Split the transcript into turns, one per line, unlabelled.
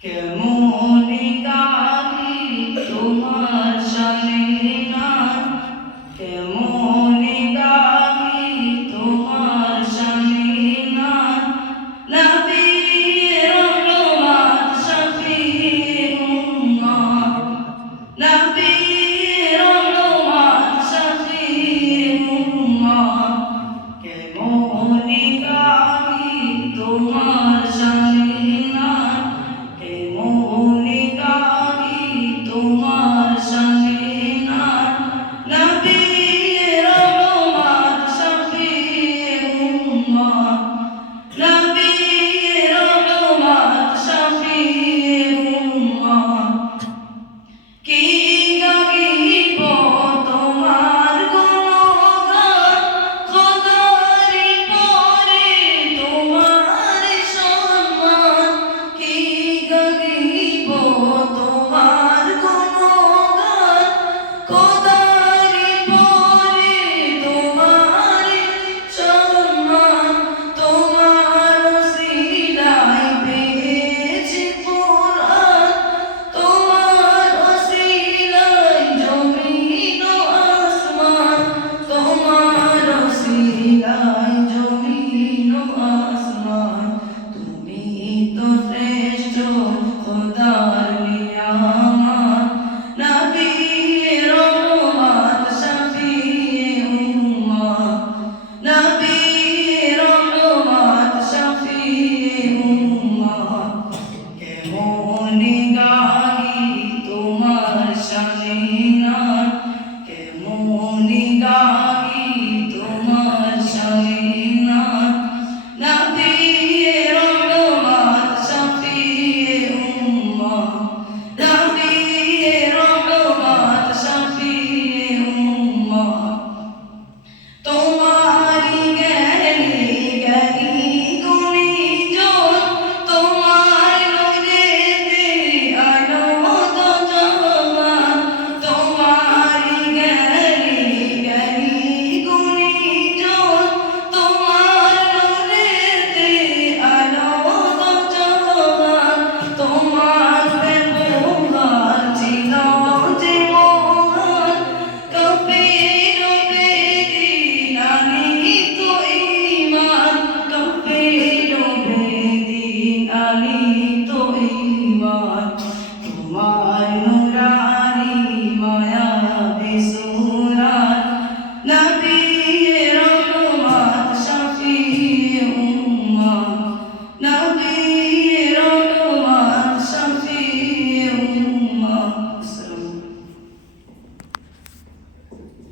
কেমন গালি তোমার শানে মনে গাই তোমার সামনে